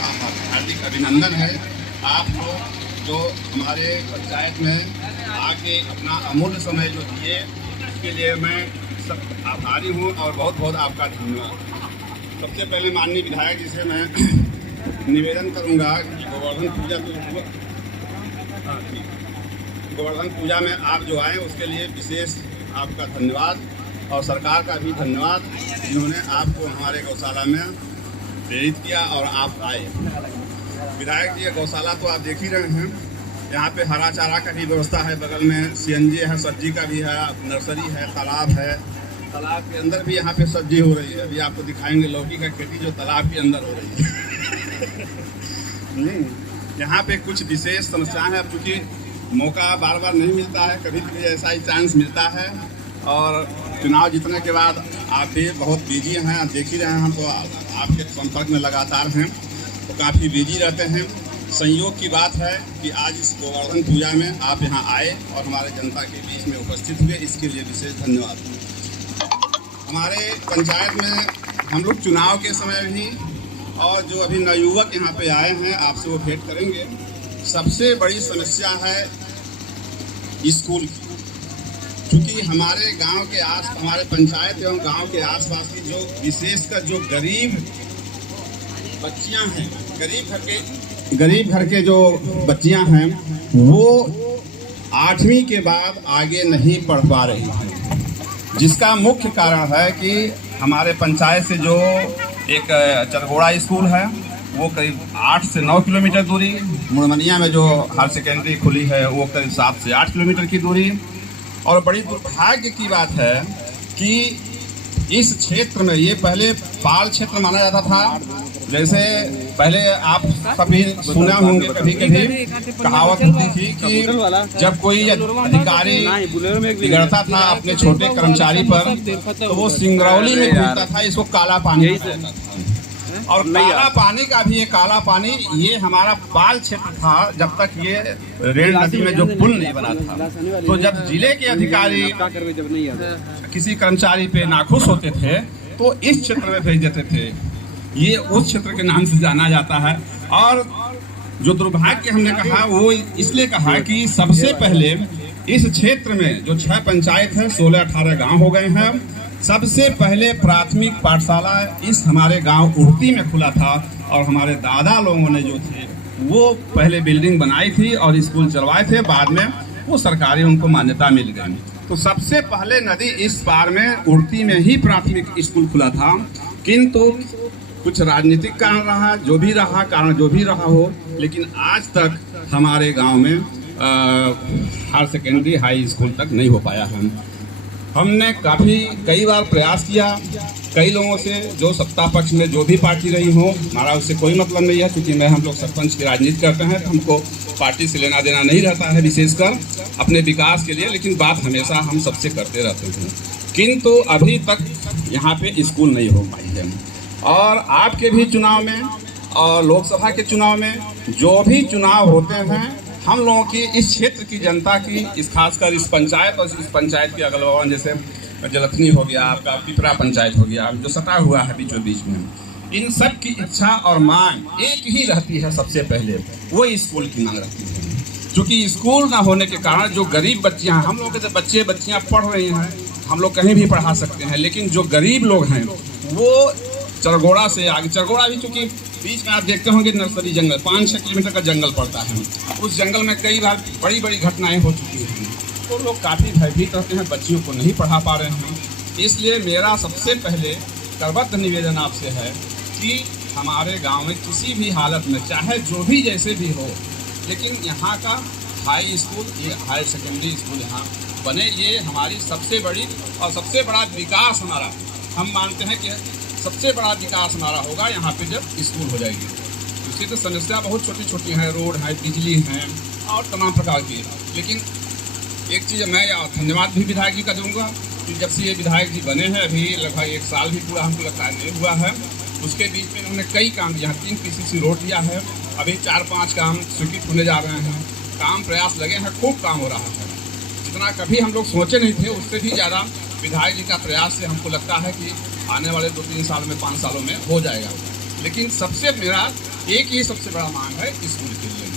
आपका हार्दिक अभिनंदन है। आप लोग जो हमारे पंचायत में आके अपना अमूल्य समय जो दिए, उसके लिए मैं सब आभारी हूँ और बहुत बहुत आपका धन्यवाद। सबसे पहले माननीय विधायक जी से मैं निवेदन करूँगा कि गोवर्धन पूजा तो गोवर्धन पूजा में आप जो आए उसके लिए विशेष आपका धन्यवाद और सरकार का भी धन्यवाद, जिन्होंने आपको हमारे गौशाला में प्रेरित किया और आप आए। विधायक जी, गौशाला तो आप देख ही रहे हैं, यहाँ पे हरा चारा का भी व्यवस्था है, बगल में सीएनजी है, सब्जी का भी है, नर्सरी है, तालाब है, तालाब के अंदर भी यहाँ पे सब्जी हो रही है। अभी आपको दिखाएंगे लौकी का खेती जो तालाब के अंदर हो रही है। यहाँ पे कुछ विशेष समस्याएं हैं, क्योंकि मौका बार बार नहीं मिलता है, कभी कभी ऐसा ही चांस मिलता है। और चुनाव जीतने के बाद आप भी बहुत बिजी हैं, आप देख ही रहे हैं, हम तो आपके संपर्क में लगातार हैं, तो काफ़ी बिजी रहते हैं। संयोग की बात है कि आज इस गोवर्धन पूजा में आप यहाँ आए और हमारे जनता के बीच में उपस्थित हुए, इसके लिए विशेष धन्यवाद। हमारे पंचायत में हम लोग चुनाव के समय भी और जो अभी नवयुवक यहाँ पे आए हैं, आपसे वो भेंट करेंगे। सबसे बड़ी समस्या है स्कूल की, क्योंकि हमारे गांव के हमारे पंचायत एवं गांव के आसपास की जो विशेषकर जो गरीब बच्चियां हैं, गरीब घर के जो बच्चियां हैं, वो 8वीं के बाद आगे नहीं पढ़ पा रही हैं, जिसका मुख्य कारण है कि हमारे पंचायत से जो एक चरगोड़ा स्कूल है, वो करीब 8 से 9 किलोमीटर दूरी, मुड़मनिया में जो हायर सेकेंडरी खुली है वो करीब 7 से 8 किलोमीटर की दूरी। और बड़ी दुर्भाग्य की बात है कि इस क्षेत्र में, ये पहले पाल क्षेत्र माना जाता था। जैसे पहले आप सभी सुना होंगे, कभी कभी कहावत होती थी कि जब कोई अधिकारी बिगड़ता था अपने छोटे कर्मचारी पर, तो वो सिंगरौली में घूमता था, इसको काला पानी कहता था। और काला पानी का भी, ये काला पानी, ये हमारा पाल क्षेत्र था जब तक ये रेल नदी में जो पुल नहीं बना था। तो जब जिले के अधिकारी किसी कर्मचारी पे नाखुश होते थे तो इस क्षेत्र में भेज देते थे, ये उस क्षेत्र के नाम से जाना जाता है। और जो दुर्भाग्य हमने कहा वो इसलिए कहा कि सबसे पहले इस क्षेत्र में जो 6 पंचायत है, 16-18 गाँव हो गए हैं, सबसे पहले प्राथमिक पाठशाला इस हमारे गांव उड़ती में खुला था। और हमारे दादा लोगों ने जो थे वो पहले बिल्डिंग बनाई थी और स्कूल चलवाए थे, बाद में वो सरकारी उनको मान्यता मिल गई। तो सबसे पहले नदी इस पार में उड़ती में ही प्राथमिक स्कूल खुला था। किंतु कुछ राजनीतिक कारण रहा, जो भी रहा, कारण जो भी रहा हो, लेकिन आज तक हमारे गाँव में हायर सेकेंडरी हाई स्कूल तक नहीं हो पाया है। हमने कई बार प्रयास किया, कई लोगों से, जो सत्ता पक्ष में जो भी पार्टी रही हो, हमारा उससे कोई मतलब नहीं है, क्योंकि हम लोग सरपंच की राजनीति करते हैं, तो हमको पार्टी से लेना देना नहीं रहता है, विशेषकर अपने विकास के लिए। लेकिन बात हमेशा हम सबसे करते रहते हैं, किंतु अभी तक यहाँ पे स्कूल नहीं हो पाई है। और आपके भी चुनाव में और लोकसभा के चुनाव में जो भी चुनाव होते हैं, हम लोगों की इस क्षेत्र की जनता की, इस खासकर इस पंचायत और इस पंचायत के अगल बगल, जैसे जलथनी हो गया, आपका पिपरा पंचायत हो गया, जो सटा हुआ है बीचों बीच में, इन सब की इच्छा और मांग एक ही रहती है। सबसे पहले वो स्कूल की मांग रहती है, क्योंकि स्कूल ना होने के कारण जो गरीब बच्चियां, हम लोग के बच्चियां पढ़ रही हैं, हम लोग कहीं भी पढ़ा सकते हैं, लेकिन जो गरीब लोग हैं वो चरगोड़ा से आगे, चरगोड़ा भी चूँकि बीच में आप देखते होंगे नर्सरी जंगल, 5-6 किलोमीटर का जंगल पड़ता है, उस जंगल में कई बार बड़ी बड़ी घटनाएं हो चुकी हैं, तो लोग काफ़ी भयभीत रहते हैं, बच्चियों को नहीं पढ़ा पा रहे हैं। इसलिए मेरा सबसे पहले करबद्ध निवेदन आपसे है कि हमारे गांव में किसी भी हालत में, चाहे जो भी जैसे भी हो, लेकिन यहाँ का हाई स्कूल, ये हायर सेकेंडरी स्कूल यहाँ बने, ये हमारी सबसे बड़ी और सबसे बड़ा विकास हमारा, हम मानते हैं कि सबसे बड़ा विकास हमारा होगा यहाँ पे जब स्कूल हो जाएगी। इसकी तो समस्या बहुत छोटी छोटी हैं, रोड है, बिजली है और तमाम प्रकार की। लेकिन एक चीज़ मैं धन्यवाद भी विधायक जी का दूंगा कि जब से ये विधायक जी बने हैं, अभी लगभग 1 साल भी पूरा हमको लगता है नहीं हुआ है, उसके बीच में उन्होंने कई काम, यहाँ 3 PCC रोड दिया है, अभी 4-5 काम स्वीकृत होने जा रहे हैं, काम प्रयास लगे हैं, खूब काम हो रहा है। जितना कभी हम लोग सोचे नहीं थे, उससे भी ज़्यादा विधायक जी का प्रयास से हमको लगता है कि आने वाले 2-3 साल में, 5 सालों में हो जाएगा। लेकिन सबसे मेरा एक ही सबसे बड़ा मांग है स्कूल के लिए।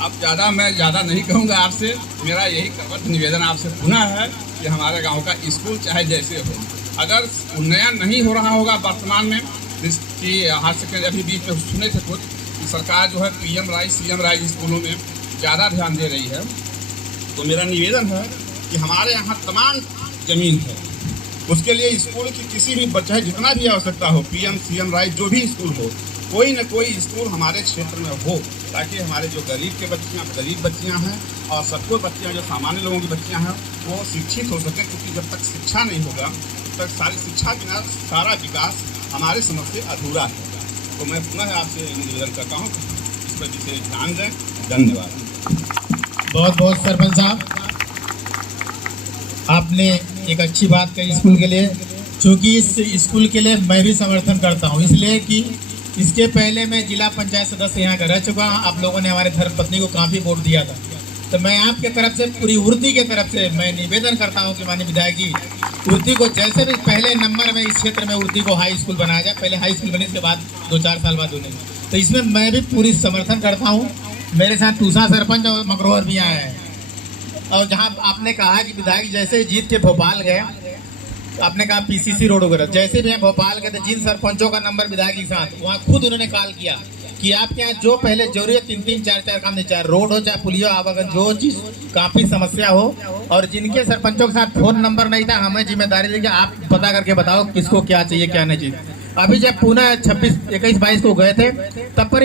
अब मैं ज़्यादा नहीं कहूँगा आपसे, मेरा यही करवट निवेदन आपसे पुनः है कि हमारे गांव का स्कूल चाहे जैसे हो, अगर उन्नयन नहीं हो रहा होगा वर्तमान में, जिसकी हायर सेकेंडरी अभी बीच में सुने थे कुछ कि सरकार जो है PM राइज CM राइज स्कूलों में ज़्यादा ध्यान दे रही है, तो मेरा निवेदन है कि हमारे यहाँ तमाम ज़मीन है, उसके लिए स्कूल की किसी भी बच्चा जितना भी आवश्यकता हो, PM CM राइज जो भी स्कूल हो, कोई न कोई स्कूल हमारे क्षेत्र में हो, ताकि हमारे जो गरीब बच्चियाँ हैं और सबको बच्चियाँ जो सामान्य लोगों की बच्चियाँ हैं वो शिक्षित हो सकें, क्योंकि जब तक शिक्षा नहीं होगा तब तक सारी शिक्षा बिना सारा विकास हमारे समझ से अधूरा है। तो मैं पुनः आपसे निवेदन करता हूँ इस पर विशेष ध्यान दें। धन्यवाद। बहुत बहुत सरपंच साहब, आपने एक अच्छी बात कही स्कूल के लिए, क्योंकि इस स्कूल के लिए मैं भी समर्थन करता हूँ, इसलिए कि इसके पहले मैं जिला पंचायत सदस्य यहाँ का रह चुका हूँ। आप लोगों ने हमारे धर्मपत्नी को काफ़ी वोट दिया था, तो मैं आपके तरफ से पूरी उर्दी के तरफ से मैं निवेदन करता हूँ कि माननीय विधायक जी, उर्दी को जैसे भी पहले नंबर में इस क्षेत्र में उर्दी को हाई स्कूल बनाया जाए। पहले हाई स्कूल बनी, इसके बाद 2-4 साल बाद होने, तो इसमें मैं भी पूरी समर्थन करता हूँ। मेरे साथ टूसा सरपंच और मकरोहर भी आए हैं। और जहाँ आपने कहा कि विधायक जैसे जीत के भोपाल गए, आपने कहा PCC रोड वगैरह, जैसे भी हम भोपाल गए थे, जिन सरपंचों का नंबर विधायक के साथ, वहाँ खुद उन्होंने कॉल किया कि आपके यहाँ जो पहले जरूरी है 3-3, 4-4 काम नहीं, चाहे रोड हो चाहे पुलिया आवागमन, जो चीज काफी समस्या हो, और जिनके सरपंचों के साथ फोन नंबर नहीं था, हमें जिम्मेदारी दी कि आप पता करके बताओ किसको क्या चाहिए क्या नहीं चाहिए। अभी जब पुणे 26, 21, 22 को गए थे, तब पर